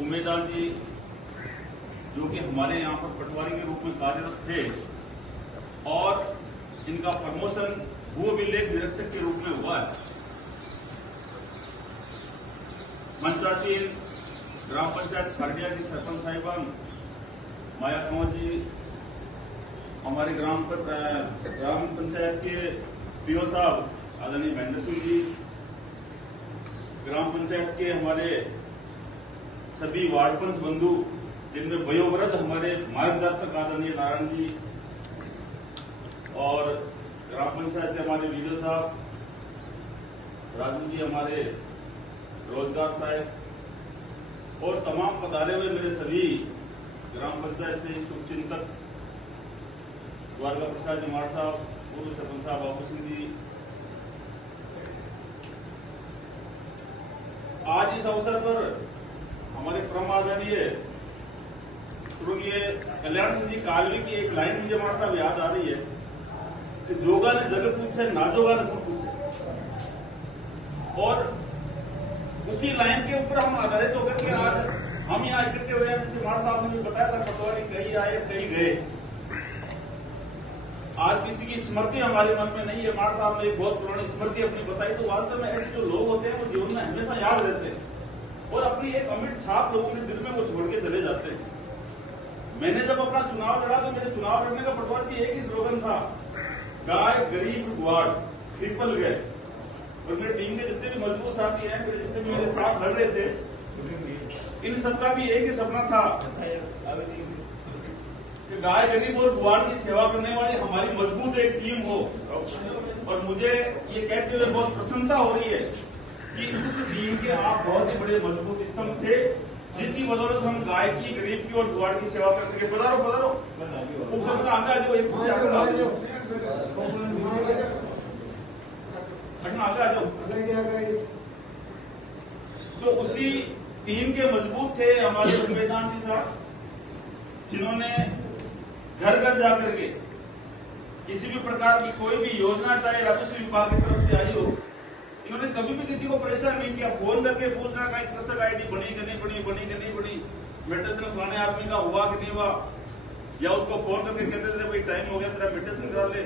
उमेदान जी जो कि हमारे यहाँ पर पटवारी के रूप में कार्यरत थे और इनका प्रमोशन भू अभिलेख निरीक्षक के रूप में हुआ है। मंचासीन ग्राम पंचायत खरडिया की सरपंच साहिबान माया कंवर जी, हमारे ग्राम पंचायत के पीओ साहब आदरणीय महेंद्र सिंह जी, ग्राम पंचायत के हमारे सभी वार्ड पंच बंधु जिनमें वयोवृद्ध हमारे मार्गदर्शक आदरणीय नारायण जी, और ग्राम पंचायत से हमारे वीडियो साहब राजू जी, हमारे रोजगार साहब और तमाम पधारे हुए मेरे सभी ग्राम पंचायत से शुभचिंतक द्वारका प्रसाद जी मार साहब, पूर्व सरपंच साहब बाबू सिंह जी, आज इस अवसर पर हमारे परम आदरणीय स्वर्गीय कल्याण सिंह जी कालवी की एक लाइन मुझे मार साहब याद आ रही है कि जोगा ने जगत पूछे नाजोगा ने खुद पूछे, और उसी लाइन के ऊपर हम आधारित होकर के आज हम यहाँ इकट्ठे हुए हैं। जैसे मार साहब ने भी बताया था, पटवारी कई आए कई गए, आज किसी की स्मृति हमारे मन में नहीं है। मार साहब ने एक बहुत पुरानी स्मृति अपनी बताई, तो वास्तव में ऐसे जो लोग होते हैं वो जीवन में हमेशा याद रहते हैं और अपनी एक अमिट छाप लोगों के दिल में वो छोड़ के चले जाते हैं। मैंने जब अपना चुनाव लड़ा तो मेरे चुनाव लड़ने का पटवारी जी एक ही स्लोगन था, गाय गरीब गुआड़ ट्रिपल गए। और मेरी टीम के जितने भी मजबूत साथी हैं, फिर जितने भी मेरे साथ लड़ रहे थे, इन सबका भी एक ही सपना था कि गाय गरीब और गुआड़ की सेवा करने वाली हमारी मजबूत एक टीम हो। और मुझे ये कहते हुए बहुत प्रसन्नता हो रही है कि उस टीम के आप बहुत ही बड़े मजबूत स्तंभ थे, जिसकी बदौलत हम गाय की, गरीब की और गुआड़ की सेवा कर सके। पधारो पधारो, आगे आ जाओ, एक दूसरे आगे आ जाओ, आगे आ जाओ। तो उसी टीम के मजबूत थे हमारे उमेदान जी साहब, जिन्होंने घर घर जाकर के किसी भी प्रकार की कोई भी योजना चाहे राजस्व विभाग की तरफ से आई हो, इन्होंने कभी भी किसी को परेशान नहीं किया। फोन करके पूछना कहीं कृषक आईडी बनी कि नहीं बनी, बनी कि नहीं बनी, मेडिसिन फलाने आदमी का हुआ कि नहीं हुआ, या उसको फोन करके कहते थे भाई टाइम हो गया तेरा मेडिसिन करा ले।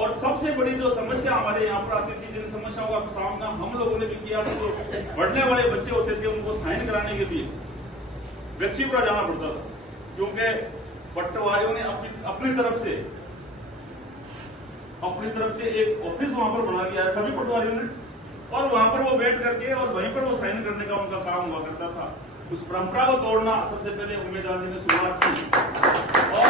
और सबसे बड़ी जो समस्या हमारे यहाँ पर आती थी, जिन समस्याओं का सामना हम लोगों ने भी किया, तो बढ़ने वाले बच्चे होते थे उनको साइन कराने के लिए गच्छीपुरा जाना पड़ता था, क्योंकि पटवारियों ने अपनी तरफ से एक ऑफिस वहां पर बना दिया है सभी पटवारियों ने, और वहां पर वो बैठ करके और वहीं पर वो साइन करने का उनका काम हुआ करता था। उस परंपरा को तोड़ना सबसे पहले उमेदान जी ने शुरुआत की, और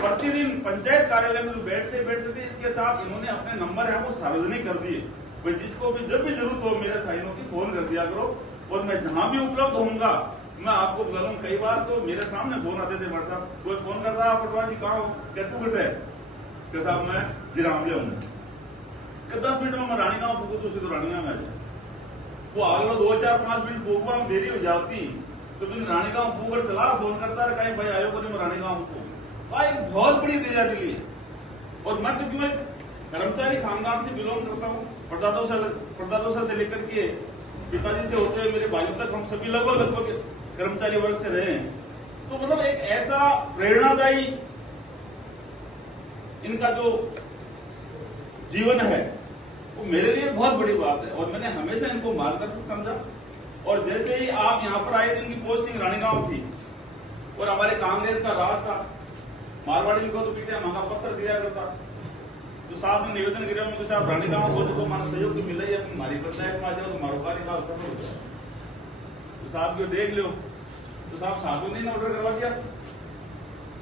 प्रतिदिन पंचायत कार्यालय में जो बैठते थे, इसके साथ इन्होंने अपने नंबर है वो सार्वजनिक कर दिए। भाई जिसको भी जब भी जरूरत हो मेरे साइनों की फोन कर दिया करो, और मैं जहां भी उपलब्ध होऊंगा मैं आपको बुला लूं। कई बार तो मेरे सामने फोन आते थे, मेरे साहब कोई फोन कर रहा है, पटवारी जी कहाँ हो, कैसे बैठे है साहब, मैं जिरामले हूँ, 10 मिनट में मैं रानीगांव पूछू तो उसी तो रानीगांव में आ जाए। वो अगला 2-4-5 मिनट पूछवा में देरी हो जाती तो तुम रानीगांव पूकर चला फोन करता है, कहीं भाई आयो को रानीगांव को भाई बहुत बड़ी दे जाती है। और मैं तो क्यों एक कर्मचारी खानदान से बिलोंग करता हूँ, परदादों से लेकर के पिताजी से होते हुए मेरे भाइयों तक हम सभी लगभग कर्मचारी वर्ग से रहे हैं। तो मतलब एक ऐसा प्रेरणादायी इनका जो जीवन है वो मेरे लिए बहुत बड़ी बात है, और मैंने हमेशा इनको मार्गदर्शक समझा। और जैसे ही आप यहाँ पर आए, इनकी पोस्टिंग रानीगांव थी और हमारे कांग्रेस का राज था, मारवाड़ी को तो पीटे मांगा पत्र दिया करता, तो साहब ने निवेदन किया उनको, साहब रानीगांव को जो हमारा सहयोग तो मिला ही है, हमारी पंचायत में आ जाओ तो मारो कार्य का अवसर हो जाए, तो साहब को देख लो। तो साहब 7वें दिन ऑर्डर करवा दिया,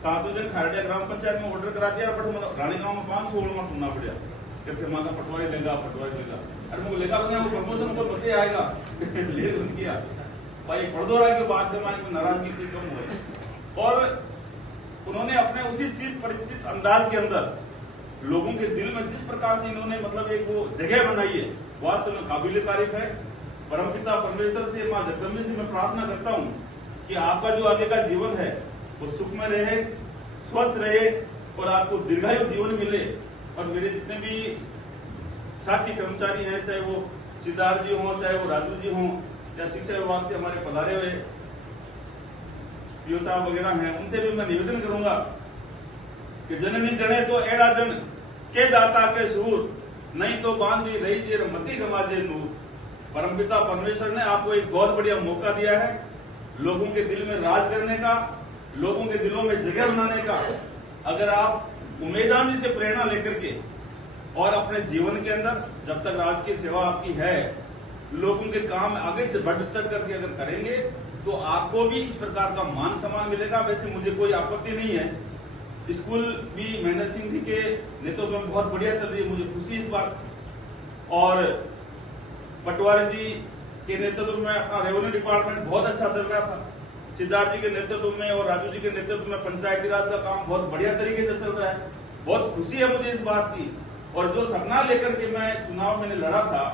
7वें दिन खरडिया ग्राम पंचायत में ऑर्डर करा दिया, बट रानीगांव में 516 में सुनना पड़ा कहते माता पटवारी लेगा। अरे मुझे लेगा तो वो प्रमोशन को बते आएगा ले किया भाई पड़दोरा के बाद जमाने में नाराजगी इतनी कम हुई, और उन्होंने अपने उसी चीज परिचित अंदाज के अंदर लोगों के दिल में जिस प्रकार से इन्होंने मतलब एक वो जगह बनाई है, वास्तव में काबिल तारीफ है। परमपिता परमेश्वर से, मां जगदम्बे से मैं प्रार्थना करता हूं कि आपका जो आगे का जीवन है वो सुख में रहे, स्वस्थ रहे, और आपको दीर्घायु जीवन मिले। और मेरे जितने भी साथी कर्मचारी हैं, चाहे वो सिद्धार्थ जी हों, चाहे वो राजू जी हों, या शिक्षा विभाग से हमारे पधारे हुए पीओ साहब वगैरह हैं, उनसे भी मैं निवेदन करूंगा कि जननी जने तो एड़ा जन के दाता के सूर, नहीं तो बांध ली रही जेर मती गमाजे नूर। परमपिता परमेश्वर ने आपको एक बहुत बढ़िया मौका दिया है लोगों के दिल में राज करने का, लोगों के दिलों में जगह बनाने का। अगर आप उमेदान जी से प्रेरणा लेकर के और अपने जीवन के अंदर जब तक राज की सेवा आपकी है, लोगों के काम आगे से बढ़ चढ़ करके अगर करेंगे तो आपको भी इस प्रकार का मान सम्मान मिलेगा। वैसे मुझे कोई आपत्ति नहीं है, स्कूल भी महेंद्र सिंह जी के नेतृत्व में बहुत बढ़िया चल रही है, मुझे खुशी इस बात। और पटवारी जी के नेतृत्व में अपना रेवेन्यू डिपार्टमेंट बहुत अच्छा चल रहा था, सिद्धार्थ जी के नेतृत्व में और राजू जी के नेतृत्व में पंचायती राज का काम बहुत बढ़िया तरीके से चल रहा है। बहुत खुशी है मुझे इस बात की। और जो सपना लेकर के मैं चुनाव मैंने लड़ा था,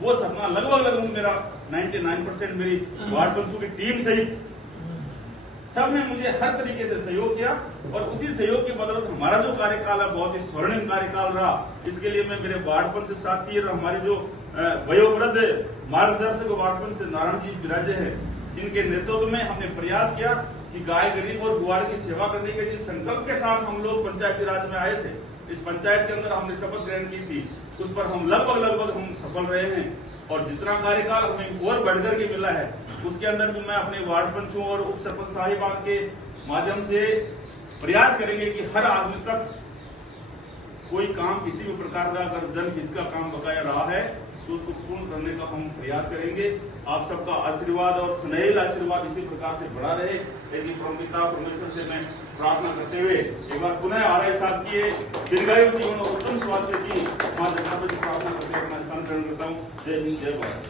वो सपना लगभग मेरा 99% मेरी वार्ड पंचों की टीम सहित सबने मुझे हर तरीके से सहयोग किया। और उसी सहयोग की बदौलत हमारा जो कार्यकाल है बहुत ही स्वर्णिम कार्यकाल रहा। इसके लिए मैं मेरे वार्ड पंच साथी और हमारे जो वयोवृद्ध मार्गदर्शक वार्ड पंच नारायण जी विराजे हैं, इनके नेतृत्व में हमने प्रयास किया कि गाय गरीब और गुआड़ की सेवा करने के जिस संकल्प के साथ हम लोग पंचायती राज में आए थे, इस पंचायत के अंदर हमने शपथ ग्रहण की थी, उस पर हम लगभग हम सफल रहे हैं। और जितना कार्यकाल हमें और बढ़कर के मिला है, उसके अंदर भी मैं अपने वार्ड पंचों और उप सरपंच साहिबान के माध्यम से प्रयास करेंगे कि हर आदमी तक कोई काम किसी भी प्रकार का अगर जनहित का काम बकाया रहा है तो उसको पूर्ण करने का हम प्रयास करेंगे। आप सबका आशीर्वाद और सुनहरा आशीर्वाद इसी प्रकार से बना रहे, ऐसी परमपिता परमेश्वर से मैं प्रार्थना करते हुए एक बार पुनः आरए साहब की दीर्घायु जीवन और उत्तम स्वास्थ्य की मां जगन्नाथ से प्रार्थना करते हुए मैं स्थान ग्रहण करता हूँ। जय हिंद, जय भारत।